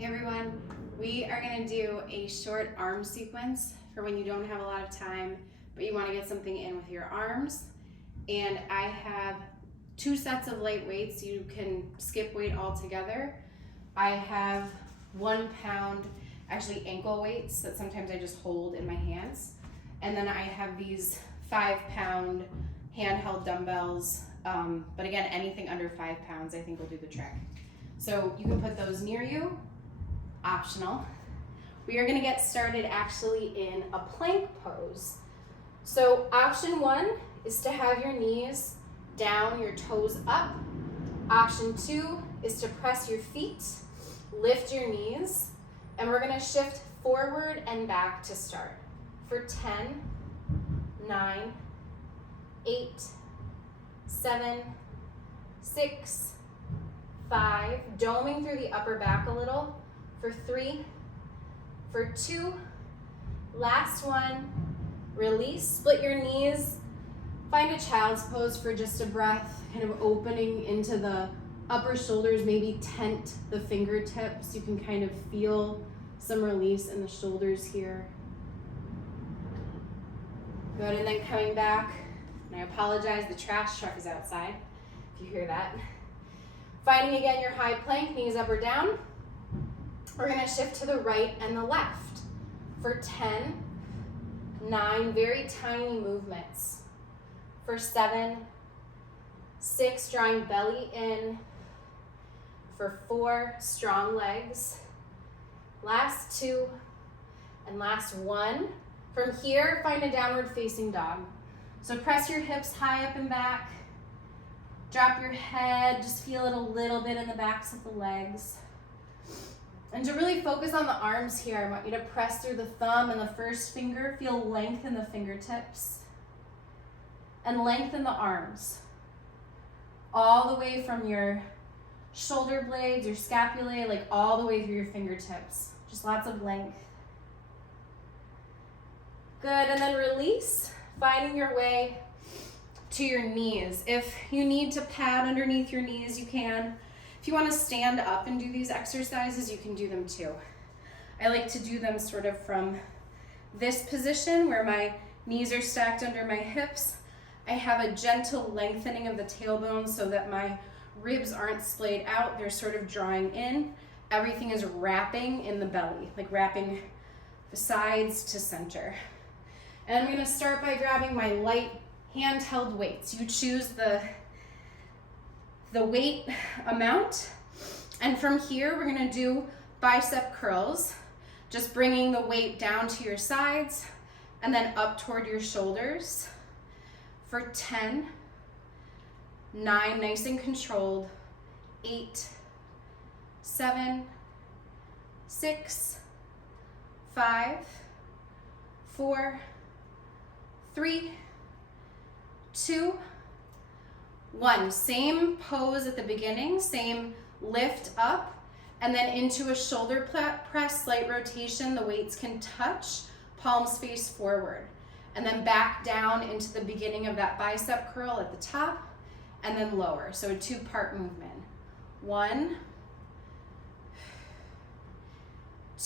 Hey everyone, we are going to do a short arm sequence for when you don't have a lot of time, but you want to get something in with your arms. And I have 2 sets of light weights. You can skip weight altogether. I have 1 pound, actually ankle weights that sometimes I just hold in my hands. And then I have these 5 pound handheld dumbbells. But again, anything under 5 pounds I think will do the trick. So you can put those near you. Optional. We are going to get started actually in a plank pose. So option 1 is to have your knees down, your toes up. Option 2 is to press your feet, lift your knees, and we're going to shift forward and back to start. For 10, 9, 8, 7, 6, 5, doming through the upper back a little. For 3, for 2, last one, release, split your knees, find a child's pose for just a breath, kind of opening into the upper shoulders, maybe tent the fingertips. You can kind of feel some release in the shoulders here. Good, and then coming back, and I apologize, the trash truck is outside, if you hear that. Finding again your high plank, knees up or down. We're going to shift to the right and the left. For 10, 9, very tiny movements. For 7, 6, drawing belly in. For 4, strong legs. Last 2, and last 1. From here, find a downward facing dog. So press your hips high up and back. Drop your head, just feel it a little bit in the backs of the legs. And to really focus on the arms here, I want you to press through the thumb and the first finger. Feel length in the fingertips. And lengthen the arms. All the way from your shoulder blades, your scapulae, like all the way through your fingertips. Just lots of length. Good, and then release, finding your way to your knees. If you need to pad underneath your knees, you can. If you want to stand up and do these exercises, you can do them too. I like to do them sort of from this position where my knees are stacked under my hips. I have a gentle lengthening of the tailbone so that my ribs aren't splayed out. They're sort of drawing in. Everything is wrapping in the belly, like wrapping the sides to center. And I'm going to start by grabbing my light handheld weights. You choose the weight amount, and from here we're going to do bicep curls, just bringing the weight down to your sides and then up toward your shoulders. For 10, 9, nice and controlled, 8, 7, 6, 5, 4, 3, 2, 1. Same pose at the beginning, same lift up, and then into a shoulder press, slight rotation. The weights can touch, palms face forward. And then back down into the beginning of that bicep curl at the top, and then lower. So a 2-part movement. 1,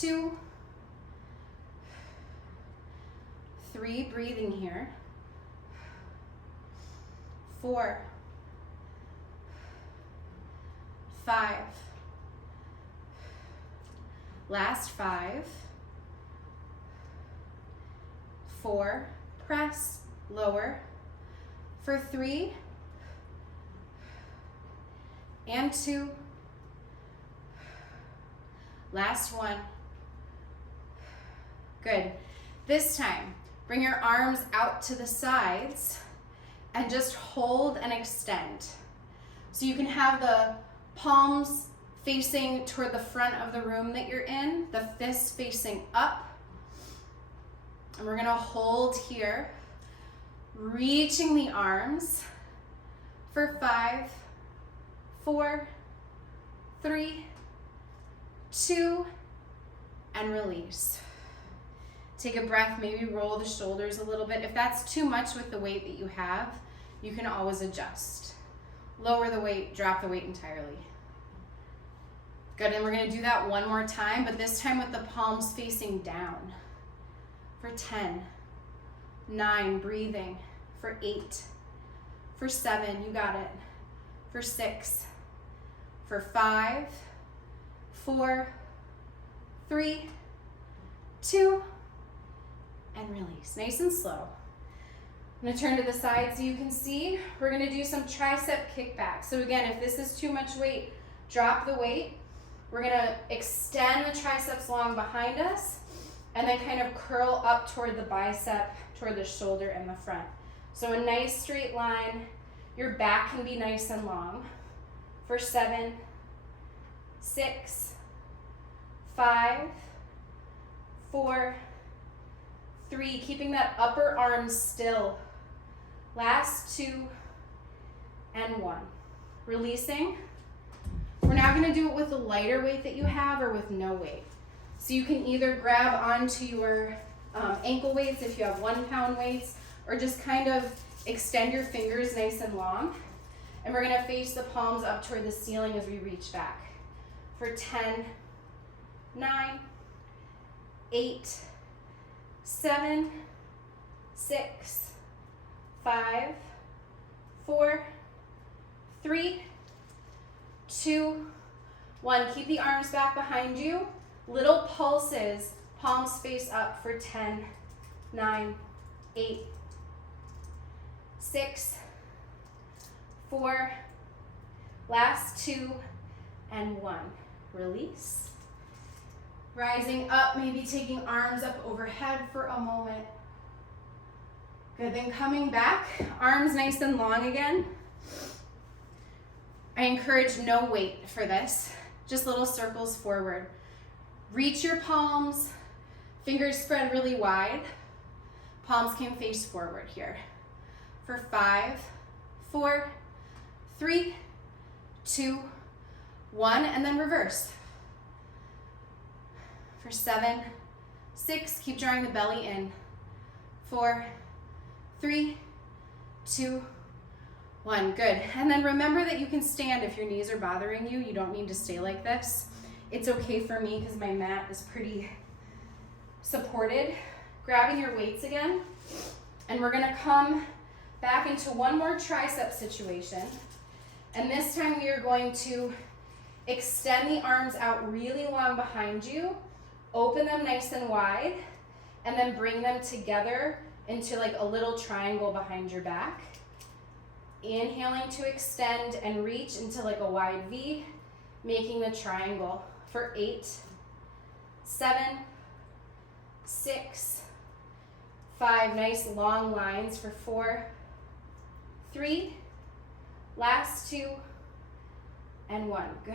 2, 3, breathing here. 4, 5, last 5, 4, press, lower, for 3, and 2, last 1, good. This time, bring your arms out to the sides and just hold and extend. So you can have the palms facing toward the front of the room that you're in, the fists facing up. And we're gonna hold here, reaching the arms for 5, 4, 3, 2, and release. Take a breath, maybe roll the shoulders a little bit. If that's too much with the weight that you have, you can always adjust. Lower the weight, drop the weight entirely. Good, and we're gonna do that one more time, but this time with the palms facing down. For 10, 9, breathing. For 8, for 7, you got it. For 6, for 5, 4, 3, 2, and release. Nice and slow. I'm gonna turn to the side so you can see. We're gonna do some tricep kickbacks. So again, if this is too much weight, drop the weight. We're gonna extend the triceps long behind us and then kind of curl up toward the bicep, toward the shoulder and the front. So a nice straight line. Your back can be nice and long. For 7, 6, 5, 4, 3, keeping that upper arm still. Last 2 and 1. Releasing. We're now going to do it with the lighter weight that you have or with no weight. So you can either grab onto your ankle weights if you have 1 pound weights, or just kind of extend your fingers nice and long. And we're going to face the palms up toward the ceiling as we reach back. For 10, 9, 8, 7, 6, 5, 4, 3, 2, 1. Keep the arms back behind you. Little pulses, palms face up for 10, 9, 8, 6, 4, last 2, and 1. Release. Rising up, maybe taking arms up overhead for a moment. Good, then coming back, arms nice and long again. I encourage no weight for this, just little circles forward. Reach your palms, fingers spread really wide. Palms can face forward here. For 5, 4, 3, 2, 1, and then reverse. For 7, 6, keep drawing the belly in. 4, 3, 2, 1, good. And then remember that you can stand if your knees are bothering you. You don't need to stay like this. It's okay for me because my mat is pretty supported. Grabbing your weights again, and we're gonna come back into one more tricep situation. And this time we are going to extend the arms out really long behind you, open them nice and wide, and then bring them together into like a little triangle behind your back. Inhaling to extend and reach into like a wide V, making the triangle for 8, 7, 6, 5, nice long lines for 4, 3, last 2, and 1, good.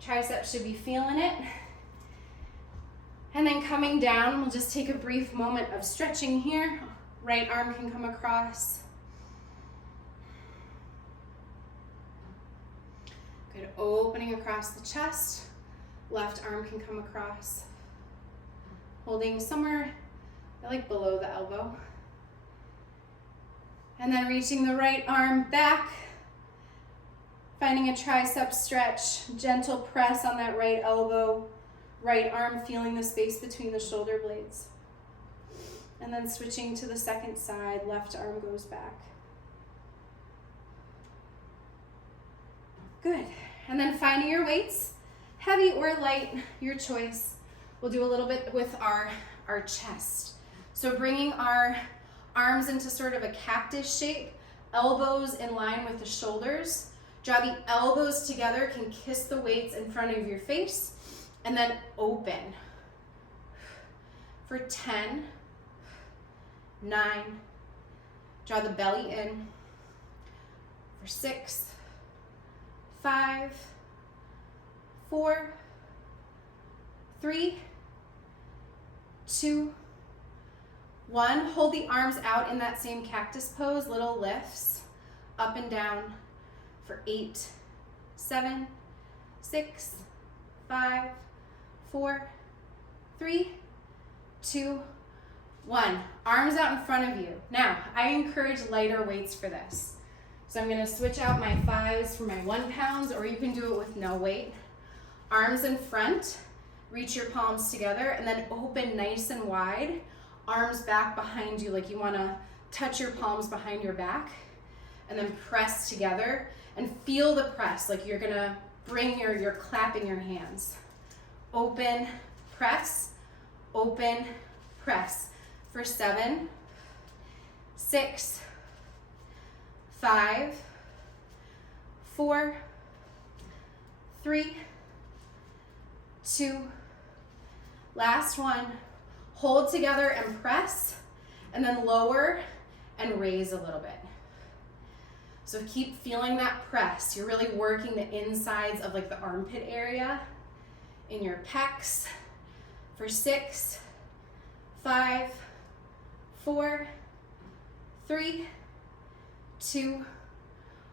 Triceps should be feeling it. And then coming down, we'll just take a brief moment of stretching here. Right arm can come across. Good, opening across the chest. Left arm can come across. Holding somewhere like below the elbow. And then reaching the right arm back. Finding a tricep stretch, gentle press on that right elbow. Right arm feeling the space between the shoulder blades. And then switching to the second side, left arm goes back. Good. And then finding your weights, heavy or light, your choice. We'll do a little bit with our chest. So bringing our arms into sort of a cactus shape, elbows in line with the shoulders. Draw the elbows together, can kiss the weights in front of your face, and then open. For 10, 9, draw the belly in. For 6, 5, 4, 3, 2, 1. Hold the arms out in that same cactus pose, little lifts, up and down. For 8, 7, 6, 5, 4, 3, 2, 1. Arms out in front of you. Now, I encourage lighter weights for this. So I'm gonna switch out my 5s for my 1 pounds, or you can do it with no weight. Arms in front, reach your palms together, and then open nice and wide. Arms back behind you, like you wanna touch your palms behind your back, and then press together, and feel the press, like you're gonna bring you're clapping your hands. Open, press, open, press. For 7, 6, 5, 4, 3, 2, last one. Hold together and press, and then lower and raise a little bit. So keep feeling that press. You're really working the insides of like the armpit area in your pecs. For 6, 5, 4, 3, 2,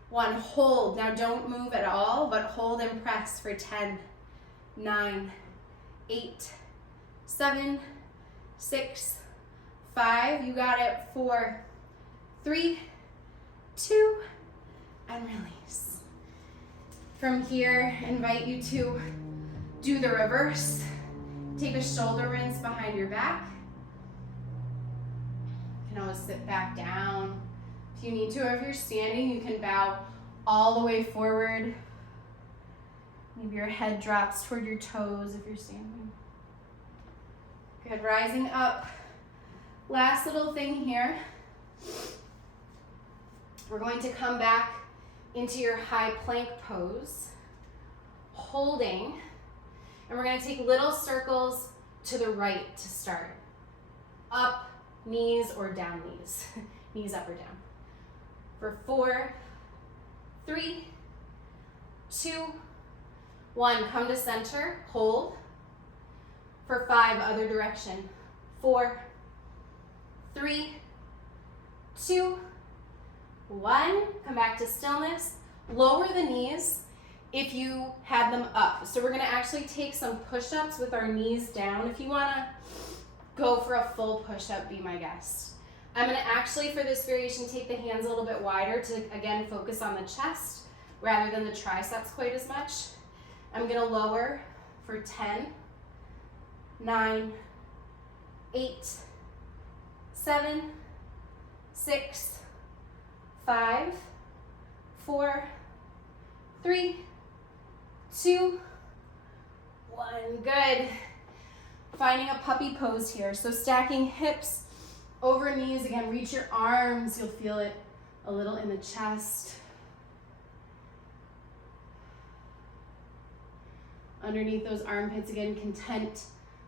1. Hold. Now don't move at all, but hold and press for 10, 9, 8, 7, 6, 5. You got it. 4, 3, 2, and release. From here, invite you to do the reverse. Take a shoulder rinse behind your back. You can always sit back down. If you need to, or if you're standing, you can bow all the way forward. Maybe your head drops toward your toes if you're standing. Good, rising up. Last little thing here. We're going to come back into your high plank pose, holding, and we're going to take little circles to the right to start. Up, knees, or down knees. Knees up or down. For 4, 3, 2, 1. Come to center, hold. For 5, other direction. 4, 3, 2, 1. Come back to stillness. Lower the knees if you had them up. So we're gonna actually take some push-ups with our knees down. If you wanna go for a full push-up, be my guest. I'm gonna actually, for this variation, take the hands a little bit wider to, again, focus on the chest rather than the triceps quite as much. I'm gonna lower for 10, 9, 8, 7, 6, 5, 4, 3, 2, 1. Good. Finding a puppy pose here. So stacking hips over knees. Again, reach your arms. You'll feel it a little in the chest. Underneath those armpits, again, content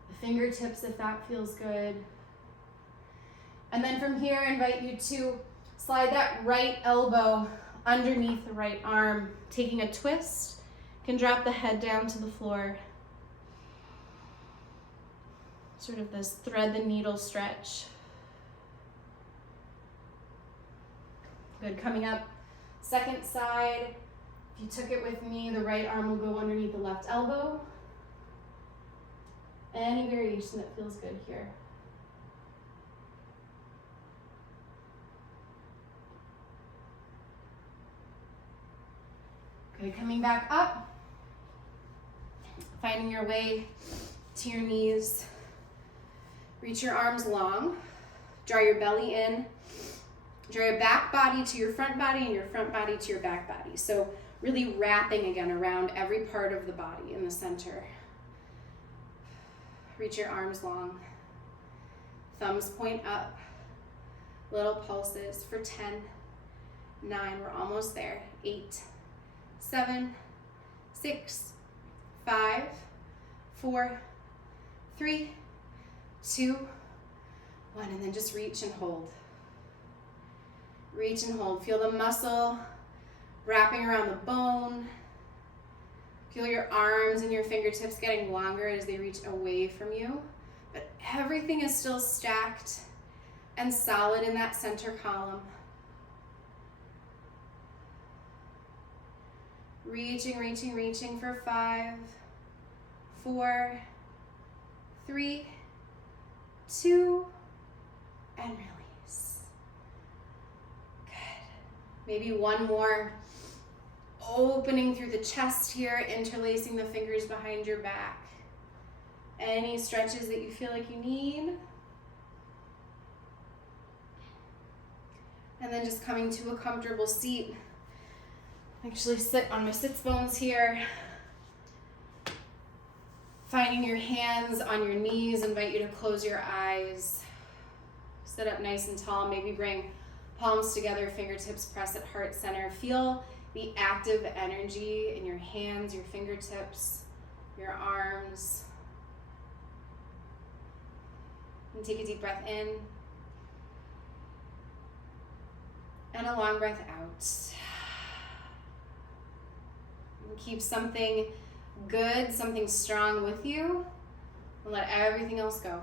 the fingertips if that feels good. And then from here, I invite you to slide that right elbow underneath the right arm, taking a twist. You can drop the head down to the floor. Sort of this thread the needle stretch. Good, coming up, second side. If you took it with me, the right arm will go underneath the left elbow. Any variation that feels good here. Good, coming back up. Finding your way to your knees. Reach your arms long. Draw your belly in. Draw your back body to your front body and your front body to your back body. So really wrapping again around every part of the body in the center. Reach your arms long. Thumbs point up. Little pulses for 10, 9, we're almost there. 8, 7, 6, 5, 4, 3, 2, 1, and then just reach and hold. Reach and hold. Feel the muscle wrapping around the bone. Feel your arms and your fingertips getting longer as they reach away from you. But everything is still stacked and solid in that center column. Reaching, reaching, reaching for 5, 4, 3, 2, and release. Good. Maybe one more opening through the chest here, interlacing the fingers behind your back. Any stretches that you feel like you need. And then just coming to a comfortable seat. Actually sit on my sits bones here. Finding your hands on your knees, invite you to close your eyes. Sit up nice and tall, maybe bring palms together, fingertips press at heart center. Feel the active energy in your hands, your fingertips, your arms. And take a deep breath in. And a long breath out. And keep something good, something strong with you, and let everything else go.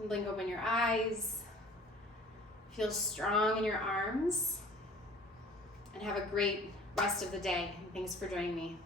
And blink open your eyes. Feel strong in your arms. And have a great rest of the day. Thanks for joining me.